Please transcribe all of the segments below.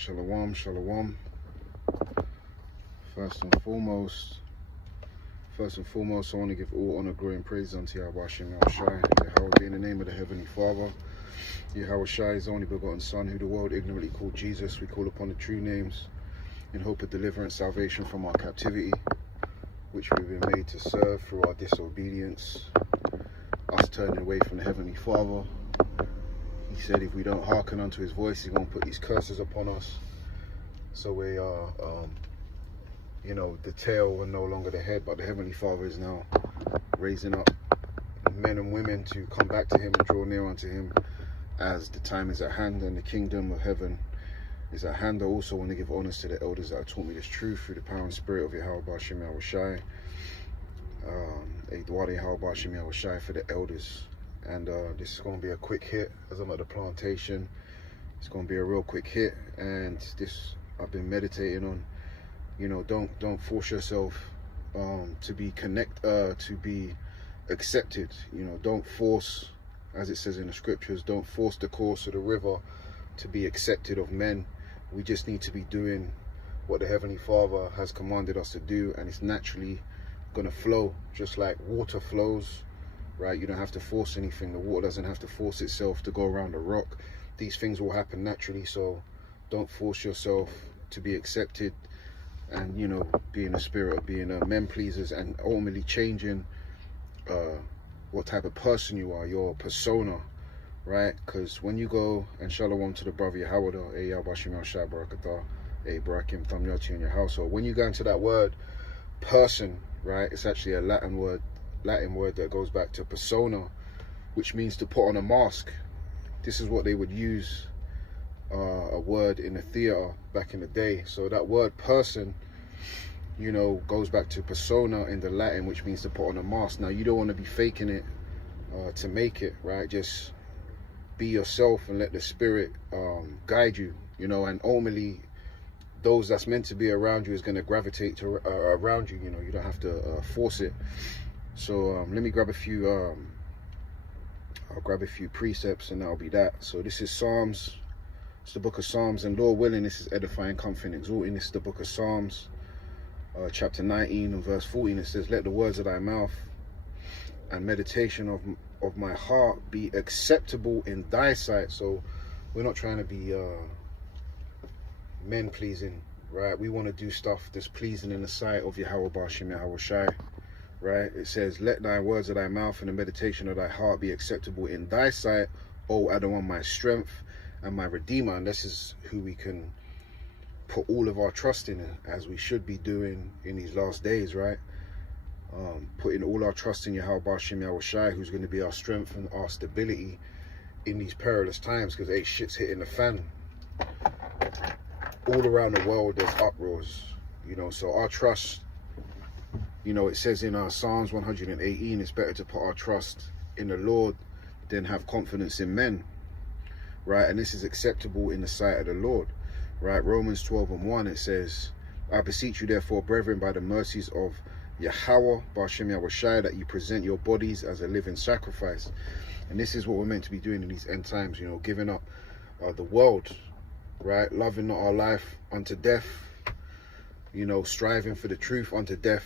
Shalom, shalom. First and foremost, I want to give all honor, glory, and praise unto Yahweh Hashem Yahushai. Yahweh be in the name of the Heavenly Father. Yahweh Shai, his only begotten Son, who the world ignorantly called Jesus. We call upon the true names in hope of deliverance, salvation from our captivity, which we've been made to serve through our disobedience, us turning away from the Heavenly Father. He said if we don't hearken unto his voice, he's going to put these curses upon us. So we are, the tail and no longer the head, but the Heavenly Father is now raising up men and women to come back to him and draw near unto him as the time is at hand and the kingdom of heaven is at hand. I also want to give honors to the elders that have taught me this truth through the power and spirit of Yahweh B'Shem Yahushai. Dwade Yahweh B'Shem Yahushai for the elders. And this is going to be a quick hit as I'm at the plantation. It's going to be a real quick hit, and this I've been meditating on. Don't force yourself to be to be accepted. Don't force, as it says in the scriptures, don't force the course of the river to be accepted of men. We just need to be doing what the Heavenly Father has commanded us to do, and it's naturally going to flow, just like water flows, right? You don't have to force anything. The water doesn't have to force itself to go around a rock. These things will happen naturally, so don't force yourself to be accepted and, be in the spirit of being men pleasers and ultimately changing what type of person you are, your persona, right? Because when you go, and shalom to the brother Yahweh, Barakim Tamyoti in your household, when you go into that word person, right, it's actually a Latin word that goes back to persona, which means to put on a mask. This is what they would use a word in the theater back in the day. So that word person, goes back to persona in the Latin, which means to put on a mask. Now, you don't want to be faking it to make it, right? Just be yourself and let the spirit guide you, and ultimately those that's meant to be around you is going to gravitate to around you. You don't have to force it. So let me grab a few I'll grab a few precepts and that'll be that. So this is Psalms. It's the book of Psalms, and Lord willing, this is edifying, comforting, exhorting. This is the book of Psalms, chapter 19 and verse 14. It says, let the words of thy mouth and meditation of my heart be acceptable in thy sight. So we're not trying to be men pleasing, right? We want to do stuff that's pleasing in the sight of Yahweh B'Shem Yahushai, right? It says, let thy words of thy mouth and the meditation of thy heart be acceptable in thy sight, O Adonai, my strength and my Redeemer. And this is who we can put all of our trust in, as we should be doing in these last days, right? Putting all our trust in Yahweh B'Shem Yahushai, who's going to be our strength and our stability in these perilous times, because shit's hitting the fan. All around the world there's uproars, so our trust, it says in our Psalms 118, it's better to put our trust in the Lord than have confidence in men, right? And this is acceptable in the sight of the Lord, right? Romans 12:1, it says, I beseech you therefore, brethren, by the mercies of Yahweh B'Shem Yahushai, that you present your bodies as a living sacrifice. And this is what we're meant to be doing in these end times, giving up the world, right? Loving not our life unto death, striving for the truth unto death.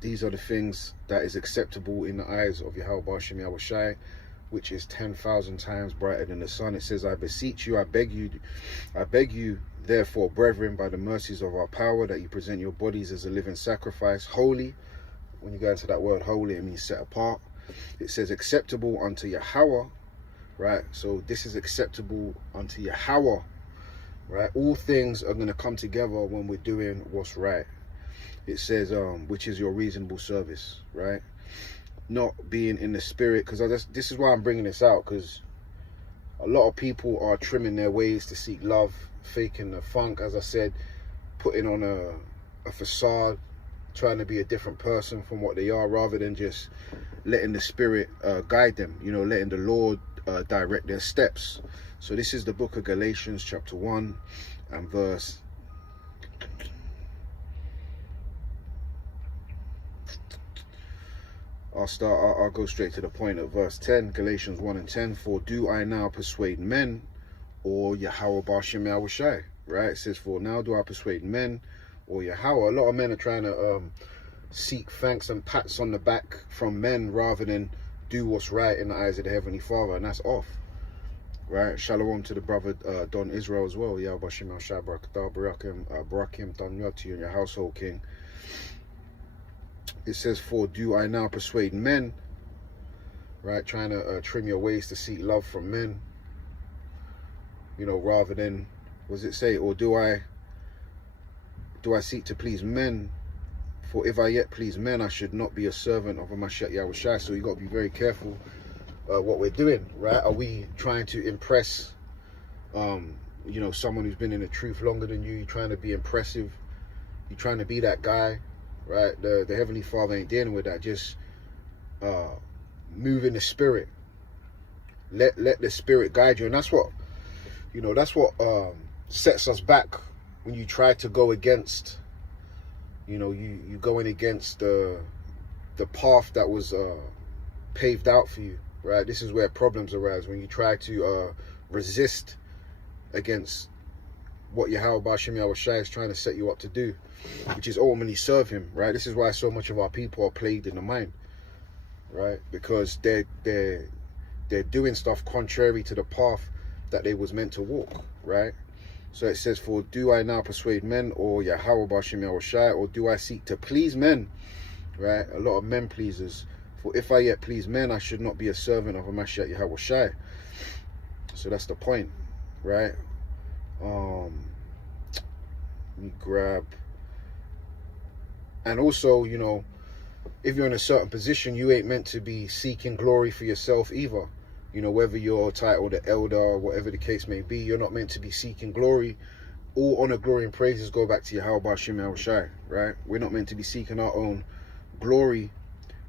These are the things that is acceptable in the eyes of Yahweh B'Shem Yahushai, which is 10,000 times brighter than the sun. It says, I beseech you, I beg you, therefore, brethren, by the mercies of our power, that you present your bodies as a living sacrifice, holy. When you go into that word holy, it means set apart. It says acceptable unto Yahweh, right? So this is acceptable unto Yahweh, right? All things are going to come together when we're doing what's right. It says, which is your reasonable service, right? Not being in the spirit, because this is why I'm bringing this out, because a lot of people are trimming their ways to seek love, faking the funk, as I said, putting on a facade, trying to be a different person from what they are, rather than just letting the spirit guide them, letting the Lord direct their steps. So this is the book of Galatians chapter 1 and verse I'll go straight to the point at verse 10, Galatians 1 and 10. For do I now persuade men, or Yahweh Bashem Yahushai, right? It says, for now do I persuade men, or Yahweh. A lot of men are trying to seek thanks and pats on the back from men rather than do what's right in the eyes of the Heavenly Father, and that's off. Right? Shalom to the brother Don Israel as well. Yahweh Bashem Yahushai Barakim Danya to you and your household, King. It says, for do I now persuade men, right? Trying to trim your ways to seek love from men, you know, rather than, what does it say? Or do I seek to please men? For if I yet please men, I should not be a servant of a Mashiach Yahushai. So you got to be very careful what we're doing, right? Are we trying to impress, you know, someone who's been in the truth longer than you? You're trying to be impressive. You're trying to be that guy, right? The Heavenly Father ain't dealing with that. Just move in the Spirit. Let the Spirit guide you. And that's what, you know, that's what sets us back when you try to go against, you know, you going against the path that was paved out for you, right? This is where problems arise, when you try to resist against what Yahweh Bashem Yahushai is trying to set you up to do, which is ultimately serve him, right? This is why so much of our people are plagued in the mind, right? Because they're doing stuff contrary to the path that they was meant to walk, right? So it says, for do I now persuade men, or Yahweh Bashem Yahushai, or do I seek to please men, right? A lot of men pleasers. For if I yet please men, I should not be a servant of a Mashiach Yahushai. So that's the point, right? Let me grab. And also, you know, if you're in a certain position, you ain't meant to be seeking glory for yourself either. You know, whether you're titled the elder or whatever the case may be, you're not meant to be seeking glory. All honor, glory, and praises go back to Yahweh Bashem Yahushai, right? We're not meant to be seeking our own glory.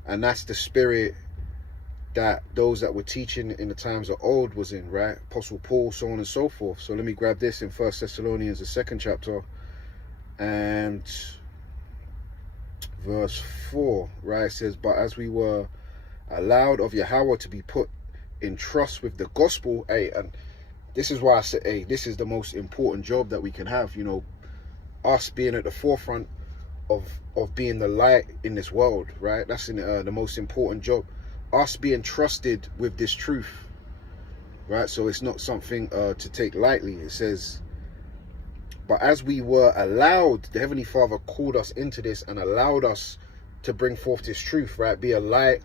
And that's the spirit that those that were teaching in the times of old was in, right? Apostle Paul, so on and so forth. So let me grab this in 1 Thessalonians, the 2nd chapter, and verse 4, right? It says, but as we were allowed of Yahweh to be put in trust with the gospel, and this is why I say, this is the most important job that we can have, you know, us being at the forefront of being the light in this world, right? That's the most important job, us being trusted with this truth, right? So it's not something to take lightly. It says, but as we were allowed, the Heavenly Father called us into this and allowed us to bring forth this truth, right? Be a light,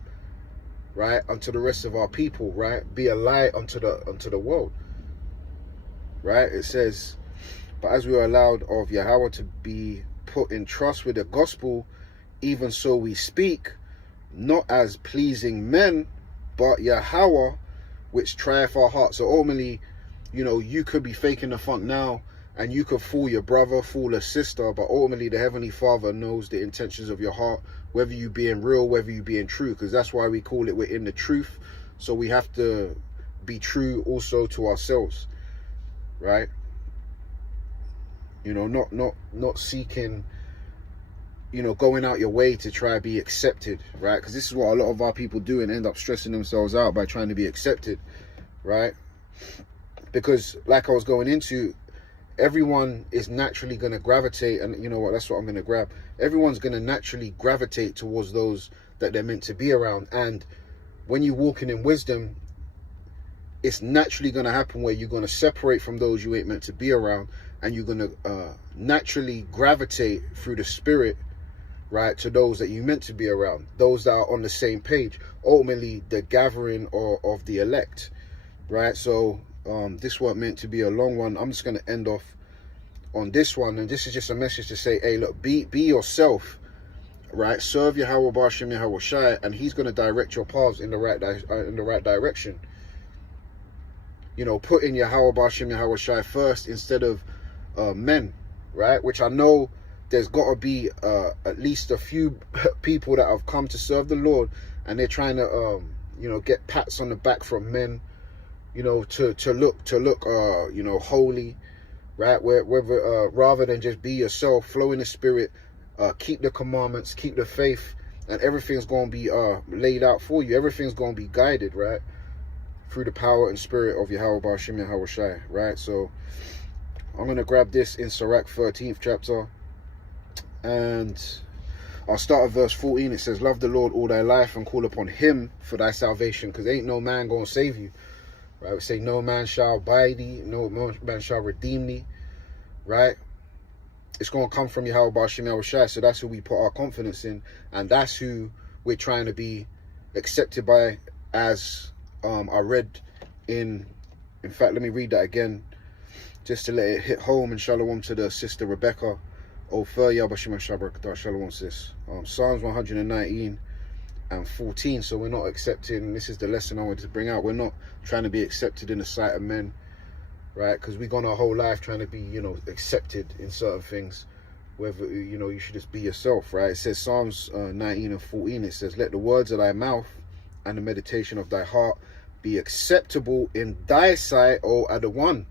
right, unto the rest of our people, right? Be a light unto the world, right? It says, but as we were allowed of Yahweh to be put in trust with the gospel, even so we speak, not as pleasing men, but Yahweh, which trieth our hearts. So ultimately, you know, you could be faking the funk now, and you could fool your brother, fool a sister, but ultimately the Heavenly Father knows the intentions of your heart, whether you being real, whether you being true, because that's why we call it we're in the truth. So we have to be true also to ourselves, right? You know, not seeking, you know, going out your way to try to be accepted, right? Because this is what a lot of our people do and end up stressing themselves out by trying to be accepted, right? Because like I was going into, everyone is naturally going to gravitate, and you know what, that's what I'm going to grab. Everyone's going to naturally gravitate towards those that they're meant to be around. And when you're walking in wisdom, it's naturally going to happen where you're going to separate from those you ain't meant to be around, and you're going to naturally gravitate through the spirit, right, to those that you meant to be around, those that are on the same page, ultimately the gathering of the elect, right? So this wasn't meant to be a long one. I'm just going to end off on this one, and this is just a message to say, hey, look, be yourself, right? Serve Yahweh Bashem Yahushai, and he's going to direct your paths in the right direction. You know, put in Yahweh Bashem Yahushai first instead of men, right? Which I know there's got to be at least a few people that have come to serve the Lord, and they're trying to you know, get pats on the back from men, you know, to look you know, holy, right? Whether rather than just be yourself, flow in the spirit, keep the commandments, keep the faith, and everything's going to be laid out for you. Everything's going to be guided, right? through the power and spirit of Yahweh Bashim Yahweh Shai, right? So I'm going to grab this in Sirach 13th chapter, and I'll start at verse 14. It says, love the Lord all thy life and call upon him for thy salvation, because ain't no man going to save you, right? We say no man shall buy thee, no man shall redeem thee, right? It's going to come from Yahweh Bashim Yahweh Shai. So that's who we put our confidence in, and that's who we're trying to be accepted by, as I read in fact, let me read that again just to let it hit home. And shalom to the sister Rebecca. Shalom sis. Psalms 119 and 14. So we're not accepting, this is the lesson I wanted to bring out, we're not trying to be accepted in the sight of men, right? Because we've gone our whole life trying to be, you know, accepted in certain things, whether, you know, you should just be yourself, right? It says Psalms 19 and 14, it says, let the words of thy mouth and the meditation of thy heart be acceptable in thy sight, O Adawan.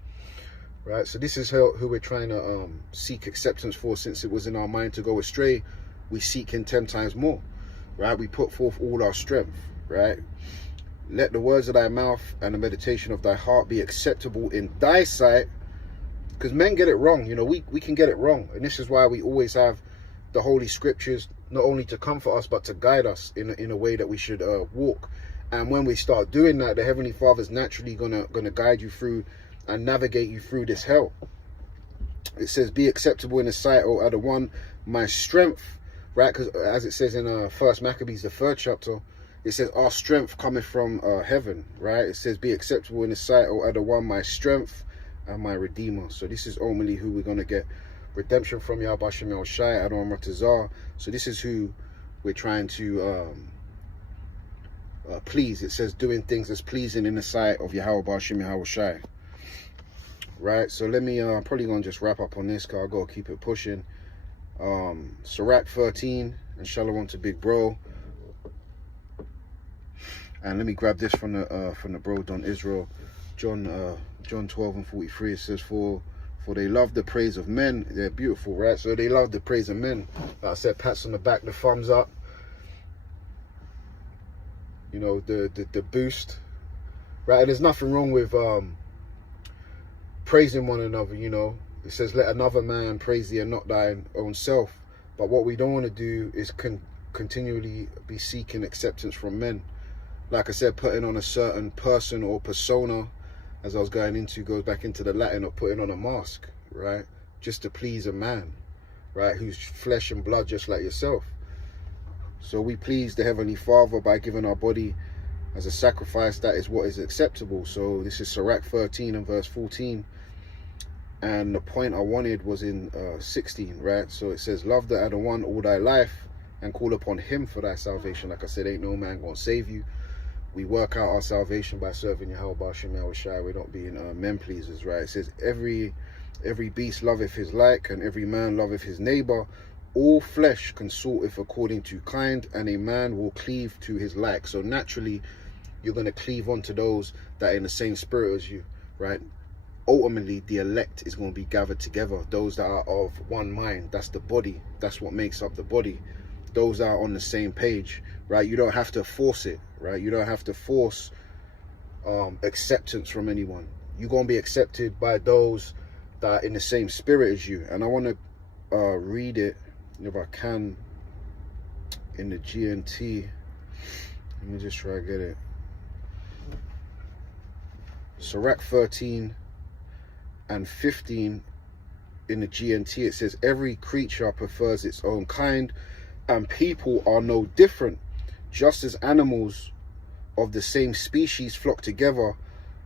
Right, so this is who we're trying to seek acceptance for. Since it was in our mind to go astray, we seek him 10 times more, right? We put forth all our strength, right? Let the words of thy mouth and the meditation of thy heart be acceptable in thy sight, because men get it wrong. You know, we can get it wrong, and this is why we always have the Holy Scriptures, not only to comfort us but to guide us in a way that we should walk. And when we start doing that, the Heavenly Father's naturally gonna guide you through and navigate you through this hell. It says, be acceptable in the sight, O Adawan, my strength, right? Because as it says in First Maccabees, the 3rd chapter, it says our strength cometh from heaven, right? It says, be acceptable in the sight, O Adawan, my strength and my redeemer. So this is ultimately who we're going to get redemption from, Yahweh Bashim Yahweh Shai, Adon Ratazar. So this is who we're trying to please. It says, doing things that's pleasing in the sight of Yahweh Bashim Yahweh Shai. Right, so let me probably gonna just wrap up on this, because I gotta keep it pushing. Sirach 13, and shalom to big bro. And let me grab this from the bro Don Israel, John 12 and 43. It says, for they love the praise of men. They're beautiful, right? So they love the praise of men. Like I said, pats on the back, the thumbs up, you know, the boost, right? And there's nothing wrong with praising one another. You know, it says, let another man praise thee and not thine own self. But what we don't want to do is continually be seeking acceptance from men. Like I said, putting on a certain person or persona, as I was going into, goes back into the Latin of putting on a mask, right? Just to please a man, right? Who's flesh and blood just like yourself. So we please the Heavenly Father by giving our body as a sacrifice. That is what is acceptable. So this is Sirach 13 and verse 14. And the point I wanted was in 16, right? So it says, love the Adawan all thy life and call upon him for thy salvation. Like I said, ain't no man gonna save you. We work out our salvation by serving Yahweh Bashim Yahweh Shai. We're not being men pleasers, right? It says, every beast loveth his like, and every man loveth his neighbor. All flesh consorteth according to kind, and a man will cleave to his like. So naturally, you're going to cleave onto those that are in the same spirit as you, right? Ultimately, the elect is going to be gathered together. Those that are of one mind, that's the body. That's what makes up the body. Those that are on the same page, right? You don't have to force it, right? You don't have to force acceptance from anyone. You're going to be accepted by those that are in the same spirit as you. And I want to read it, if I can, in the GNT. Let me just try to get it. Sirach 13 and 15 in the GNT, it says, every creature prefers its own kind, and people are no different. Just as animals of the same species flock together,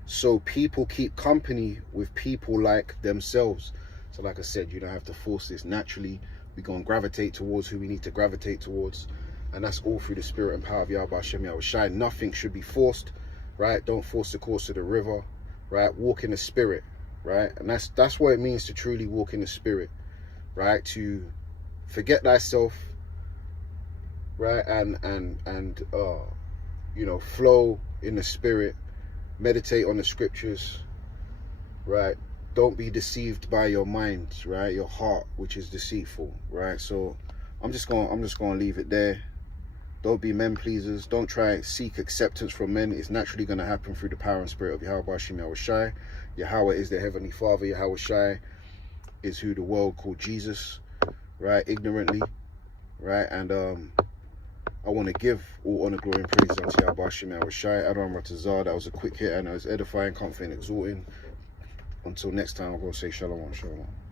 so people keep company with people like themselves. So like I said, you don't have to force this. Naturally, we're going to gravitate towards who we need to gravitate towards. And that's all through the spirit and power of Yahweh Hashem Yahweh Shai. Nothing should be forced, right? Don't force the course of the river, right? Walk in the spirit, right? And that's what it means to truly walk in the spirit, right? To forget thyself, right? And you know, flow in the spirit, meditate on the scriptures, right? Don't be deceived by your mind, right? Your heart, which is deceitful, right? So I'm just gonna leave it there, Don't be men pleasers. Don't try and seek acceptance from men. It's naturally going to happen through the power and spirit of Yahweh Hashem Yahweh Shai. Yahweh is the Heavenly Father. Yahweh Shai is who the world called Jesus, right? Ignorantly, right? And I want to give all honor, glory, and praise unto Yahweh Hashem Yahweh Shai. Adon Ratazar. That was a quick hit and it was edifying, comforting, exhorting. Until next time, I'm going to say shalom, shalom.